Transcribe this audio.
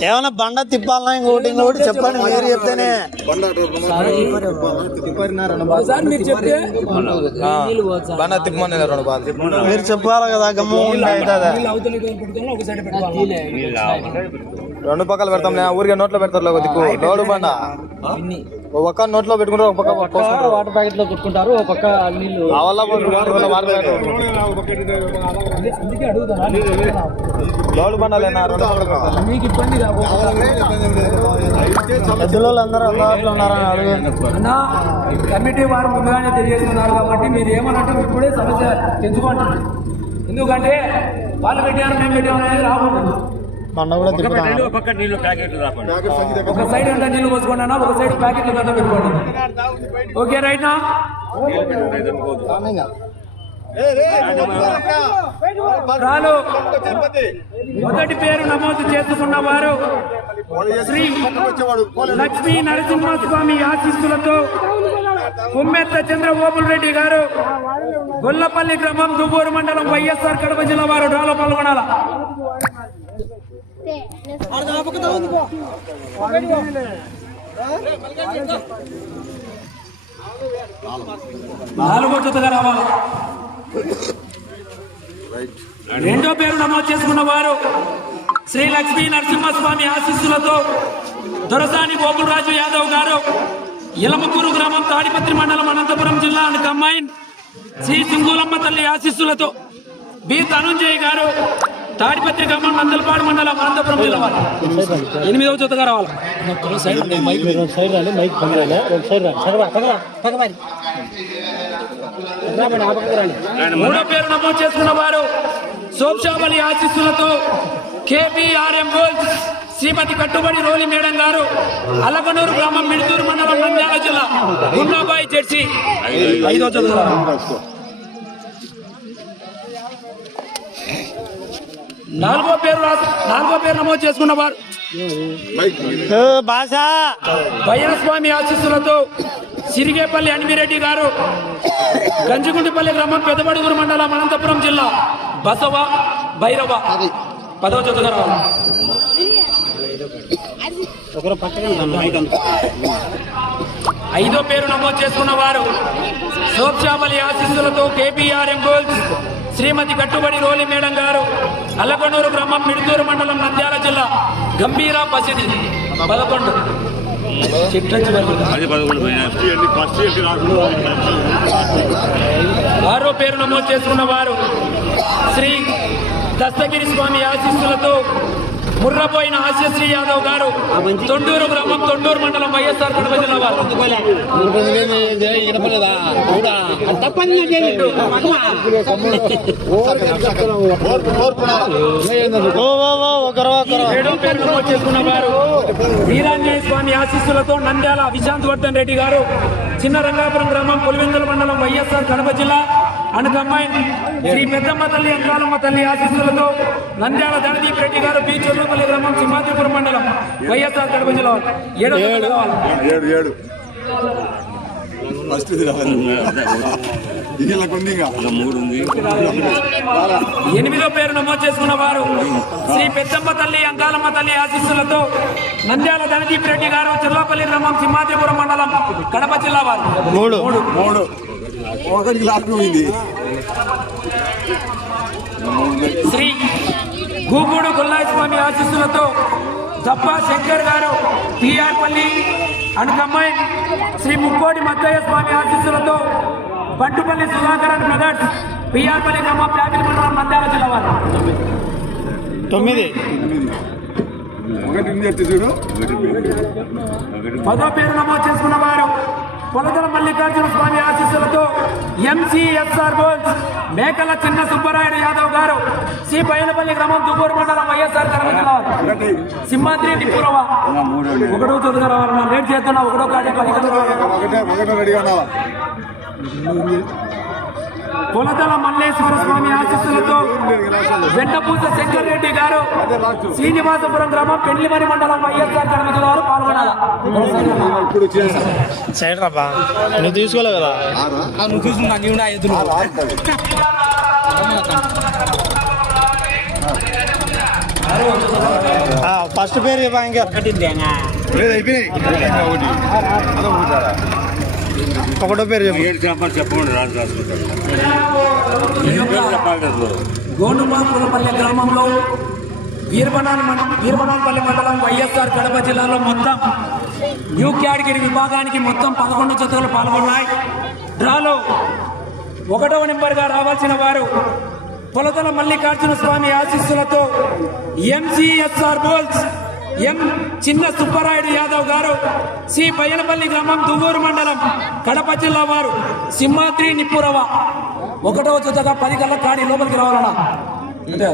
ఏమన్నా బండ తిప్పాలన్నా ఇంకోటి ఇంకోటి చెప్పండి మీరు చెప్తేనే బాగా తిప్పమని రెండు బాగా మీరు చెప్పాలి కదా గమ్ము రెండు పక్కలు పెడతాం నేను ఊరికే నోట్లో పెడతారు దిక్కు లోడు బండ ఒక నోట్లో పెట్టుకుంటారు ఒక పక్క పోసుకుంటారు. వాటర్ ప్యాకెట్లో కొట్టుకుంటారు ఒక పక్క. అందుకే పక్కలు మీకు ఇబ్బంది కాకపోతే పెద్దలు అందరూ అందుబాటులో ఉన్నారని అడుగు అన్నా కమిటీ వారు ముందుగానే తెలియజేస్తున్నారు కాబట్టి మీరు ఏమన్నట్టు ఇప్పుడే సమస్య తెచ్చుకోండి. ఎందుకంటే వాళ్ళు పెట్టారు మేము పెట్టాము అనేది బండ కూడా ఒక సైడ్ అంతా నీళ్ళు పోసుకోండి అన్న ఒక సైడ్ ప్యాకెట్లు కదా పెట్టుకోండి. ఓకే రైట్ నా? రాలు మొదటి పేరు నమోదు చేసుకున్న వారు శ్రీ లక్ష్మీ నరసింహస్వామి ఆశీస్సులతో కుమ్మెత్త చంద్రబాబు రెడ్డి గారు గొల్లపల్లి గ్రామం దువ్వూరు మండలం వైఎస్ఆర్ కడప జిల్లా వారు డ్రాలో పాల్గొనాల? నాలుగో జతగా రావాలి. రెండో పేరు నమోదు చేసుకున్న వారు శ్రీ లక్ష్మీ నరసింహస్వామి ఆశీస్సులతో దొరసాని గోకులరాజు యాదవ్ గారు ఇలమకూరు గ్రామం తాడిపత్రి మండలం అనంతపురం జిల్లా అండ్ కంబైన్ శ్రీ సింగులమ్మ తల్లి ఆశీస్సులతో బి ధనుంజయ్ గారు తాడిపత్రి గ్రామం నందలపాడు మండలం అనంతపురం జిల్లా ఎనిమిదవ జతగా రావాలి. మూడో పేరు నమోదు చేసుకున్న వారు సోప్షాబలి ఆశీస్సులతో కేపీఆర్ఎం గోల్డ్ శ్రీమతి కట్టుబడి రోలి మేడం గారు అలగనూరు గ్రామం మిడుతూరు మండలం నంద్యాల జిల్లా గున్నాబాయి జెర్సీ ఐదో చదువు నాలుగో పేరు నాలుగో పేరు నమోదు చేసుకున్న వారు. స్వామి ఆశీస్సులతో సిరిగేపల్లి అనిమిరెడ్డి గారు గంజిగుంటిపల్లి గ్రామం పెద్దబడుగురు మండలం అనంతపురం జిల్లా బసవ భైరవ. పదవ రావాలి ఐదో పేరు నమోదు చేసుకున్న వారు. సోప్షాబలి ఆశీస్సులతో కేపీఆర్ఎం గోల్డ్ శ్రీమతి కట్టుబడి రోలి మేడం గారు అల్లకొండూరు గ్రామం మిడుతూరు మండలం నంద్యాల జిల్లా గంభీరా పసిది పదకొండు. ఆరో పేరు నమోదు చేసుకున్న వారు శ్రీ దస్తగిరి స్వామి ఆశీస్సులతో ముర్రపోయిన ఆశశ్రీ యాదవ్ గారు తొండూరు గ్రామం తొండూరు మండలం వైఎస్ఆర్ కడప జిల్లా వారు చేసుకున్న వారు వీరాంజనేయ స్వామి ఆశీస్సులతో నంద్యాల విశాంత్ వర్ధన్ రెడ్డి గారు చిన్న రంగాపురం గ్రామం పులివెందుల మండలం వైఎస్ఆర్ కడప జిల్లా అనకమ్మాయి శ్రీ పెద్దమ్మ తల్లి అంకాలమ్మ తల్లి ఆశీస్సులతో నంద్యాల ధనదీప్ రెడ్డి గారు బి చెర్లపల్లి గ్రామం సింహాద్రిపురం మండలం వైఎస్ఆర్ కడప జిల్లా ఏడో. ఏడు ఏడు. ఫస్ట్ ఎనిమిదో పేరు నమోదు చేసుకున్న వారు శ్రీ పెద్దమ్మ తల్లి అంకాలమ్మ తల్లి ఆశీస్సులతో నంద్యాల ధనదీప్ రెడ్డి గారు చెర్లపల్లి గ్రామం సింహాద్రిపురం మండలం కడప జిల్లా వారు. మూడు. మూడు. ఒకటికి లాస్ట్ పోయింది శ్రీ గూగూడు గుల్లాయి స్వామి ఆశీస్సులతో దప్పా శంకర్ గారు పిఆర్ పల్లి అనుకమ్మాయి శ్రీ ముక్కోటి మద్దయ్య స్వామి ఆశీస్సులతో Bantupalli Sudhakar and brothers P R Palli గ్రామం ప్యాపిల్ మండలం నంద్యాల జిల్లా వారు. తొమ్మిది. పదో పేరు నమోదు చేసుకున్న వారు కొలదల మల్లికార్జున స్వామి ఆశీస్సులతో ఎంసీఎస్ఆర్ బోల్స్ మేకల చిన్న సుబ్బరాయుడు యాదవ్ గారు శ్రీ బయలుపల్లి గ్రామం దుబ్బూరు మండలం వైఎస్ఆర్ కడప జిల్లా సింహాద్రి నిపురవ ఒకటో చదువుగా రావాలన్నా లేట్ చేస్తున్నా ఒకటో కాడి పది ఒకటే ఒకటే పొలతల మల్లేశ్వర స్వామి ఆశీస్సులతో వెంటపూస శంకర్ రెడ్డి గారు శ్రీనివాసపురం గ్రామం పెళ్ళిమరి మండలం వైఎస్ఆర్ జిల్లా వారు పాల్గొనాలి? సైడ్ రాబా నువ్వు తీసుకోలేవు కదా. ఆ, ఫస్ట్ పేరు చెప్పా ఇంకా. లేదు అయిపోయినాయి. ఒకటి పేరు ఏడు చెప్పండి రాజు గోండుమాకులపల్లె గ్రామంలో వీరబనాల్ మండ వీరబనాల్పల్లి మండలం వైఎస్ఆర్ కడప జిల్లాలో మొత్తం న్యూ క్యాటగిరీ విభాగానికి మొత్తం పదకొండు జతలు పాల్గొన్నాయి. డ్రాలో ఒకటవ నెంబర్గా రావాల్సిన వారు పొలతల మల్లికార్జున స్వామి ఆశీస్సులతో ఎంసీఎస్ఆర్ బోల్స్ ఎం చిన్న సుబ్బరాయుడు యాదవ్ గారు సి బయ్యలపల్లి గ్రామం దువ్వూరు మండలం కడప జిల్లా వారు సింహాద్రి నిప్పురవ. ఒకటవ జతగా పది కళ్ళ కాడి లోపలికి రావాలన్నా. అంటే